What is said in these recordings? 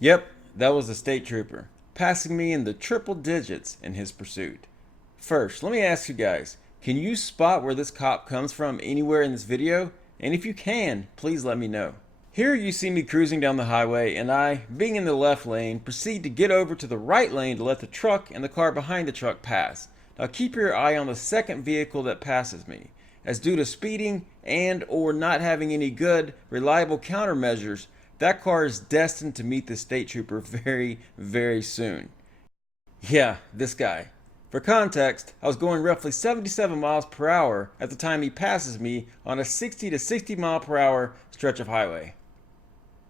Yep, that was the state trooper, passing me in the triple digits in his pursuit. First, let me ask you guys, can you spot where this cop comes from anywhere in this video? And if you can, please let me know. Here you see me cruising down the highway, and I, being in the left lane, proceed to get over to the right lane to let the truck and the car behind the truck pass. Now keep your eye on the second vehicle that passes me, as due to speeding and or not having any good, reliable countermeasures, that car is destined to meet the state trooper very, very soon. Yeah, this guy. For context, I was going roughly 77 miles per hour at the time he passes me on a 60 to 60 mile per hour stretch of highway.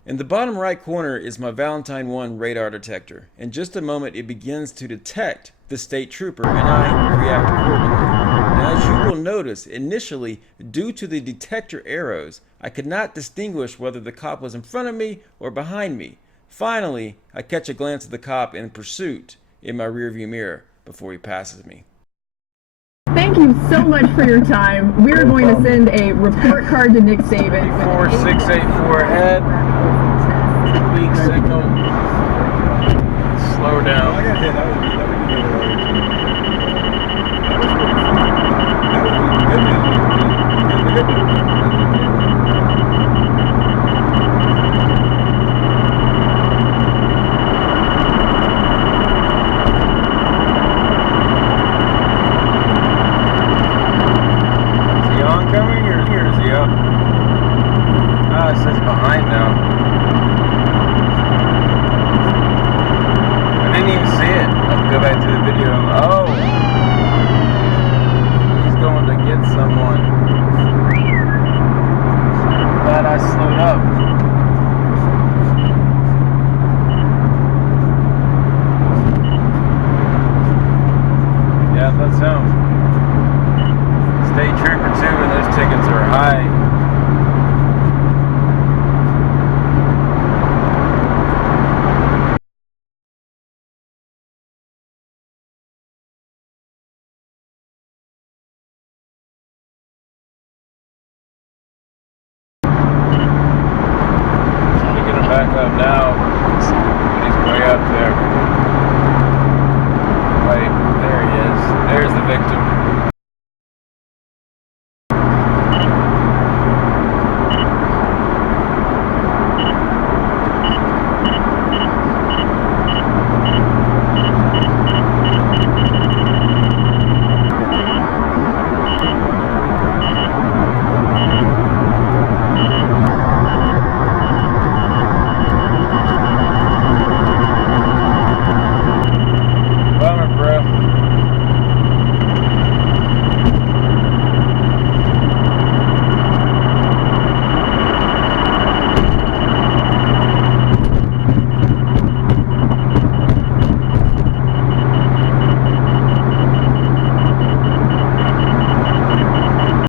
In the bottom right corner is my Valentine One Radar Detector. In just a moment it begins to detect the state trooper and I react accordingly. Now as you will notice, initially, due to the detector arrows, I could not distinguish whether the cop was in front of me or behind me. Finally, I catch a glance at the cop in pursuit in my rearview mirror before he passes me. Thank you so much for your time. We're going to send a report card to Nick Saban. 4684 ahead. Weak signal. Slow down. Is he oncoming or is he up? Ah, it says behind now. I didn't even see it. I have to go back to the video. Oh! He's going to get someone. Glad I slowed up. Yeah, that's him. State Trooper 2 and those tickets are high.